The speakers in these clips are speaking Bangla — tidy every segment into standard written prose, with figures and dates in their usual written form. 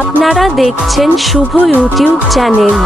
আপনারা দেখছেন শুভ ইউটিউব চ্যানেল।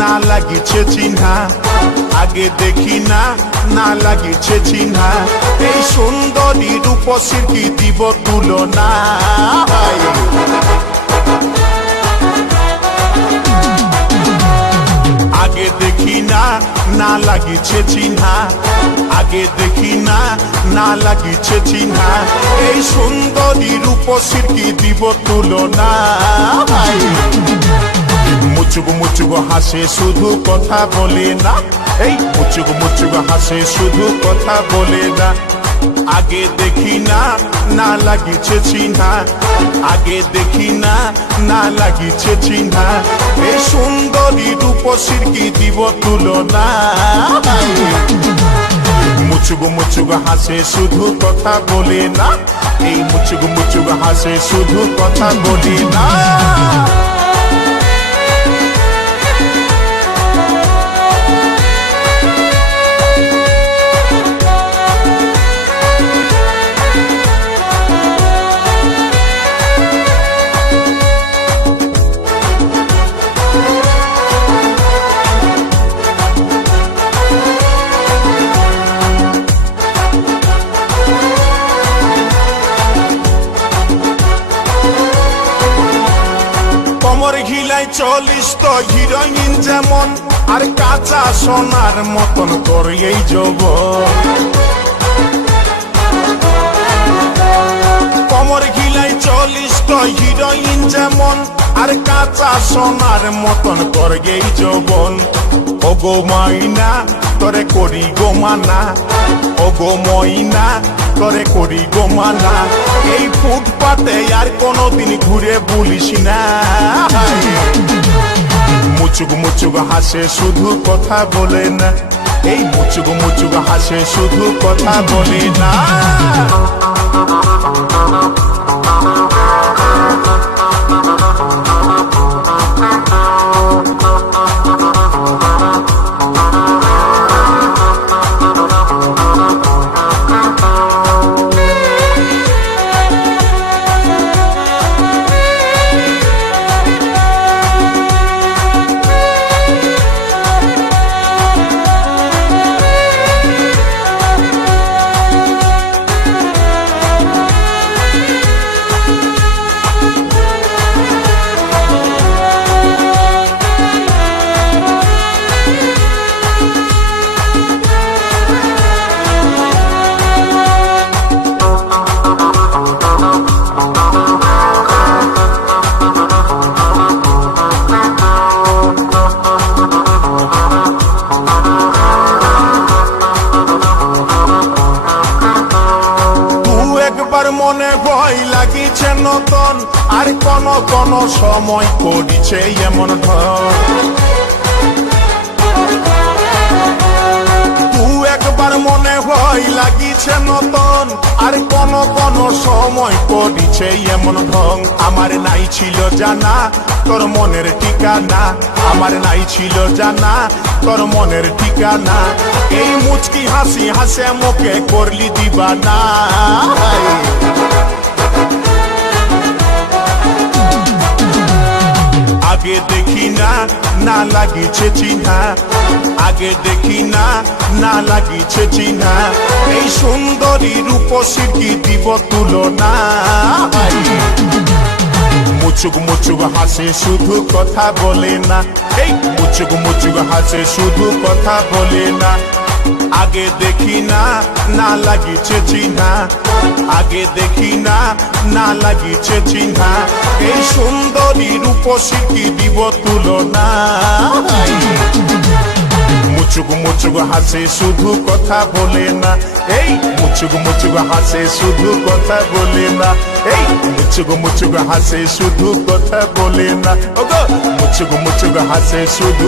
না লাগিছে চিহ্না, আগে দেখি না না লাগিছে চিহ্না, এই সুন্দরী রূপসীর কি দিব তুলনা। আগে দেখি না না লাগিছে চিহ্না, আগে দেখি না না লাগিছে চিহ্না, এই সুন্দরী রূপসীর কি দিব তুলনা। মুচুক মুচুক হাসে শুধু কথা বলে না, এই মুচুক মুচুক হাসে শুধু কথা বলে না। আগে দেখি না না লাগিছে চিহ্না, আগে দেখি না না লাগিছে চিহ্না, এই সুন্দরী রূপসীর কি দিব তুলনা। মুচুক মুচুক হাসে শুধু কথা বলে না, এই মুচুক মুচুক হাসে শুধু কথা বলে না। কমর ঘিলাই 40 তো হিরোইন যেমন, আর কাঁচা সোনার মতন তোর এই যৌবন। কমর ঘিলাই 40 তো হিরোইন যেমন, আর কাঁচা সোনার মতন তোর এই যৌবন। ও গো মাইনা তোরে করি গো মানা, ও গো ময়না তোরে করি গো মানা, এই ফুটপাতে আর কোনদিন ঘুরে বলিস না। মুচুক মুচুক হাসে শুধু কথা বলে না, এই মুচুক মুচুক হাসে শুধু কথা বলে না। মনে ভয় লাগিছে নতুন, আর কোন কোন সময় করিছে এমন ধর। তুই একবার মনে ভয় লাগিছে নতুন, আর কোন কোন সময় করিছে এমন ঢং। আমার নাই ছিল জানা তোর মনের ঠিকানা, আমার নাই ছিল জানা তোর মনের ঠিকানা, এই মুচকি হাসি হাসে মুখে করলি দিবানা। আগে দেখি না না লাগিছে চিহ্না, আগে দেখি না না লাগিছে চিহ্না, এই সুন্দরী রূপসীর কি দিব তুলনা। মুচুক মুচুক হাসে শুধু কথা বলে না, এই মুচুক মুচুক হাসে শুধু কথা বলে না। আগে দেখি না, না লাগিছে চিহ্না, আগে দেখি না, না লাগিছে চিহ্না। এই সুন্দরী রূপসী কি দিব তুলনা। মুচুক মুচুক হাসে শুধু কথা বলে না, এই মুচুক মুচুক হাসে শুধু কথা বলে না, এই মুচুক মুচুক হাসে শুধু কথা বলে না। ওগো মুচুক মুচুক হাসে শুধু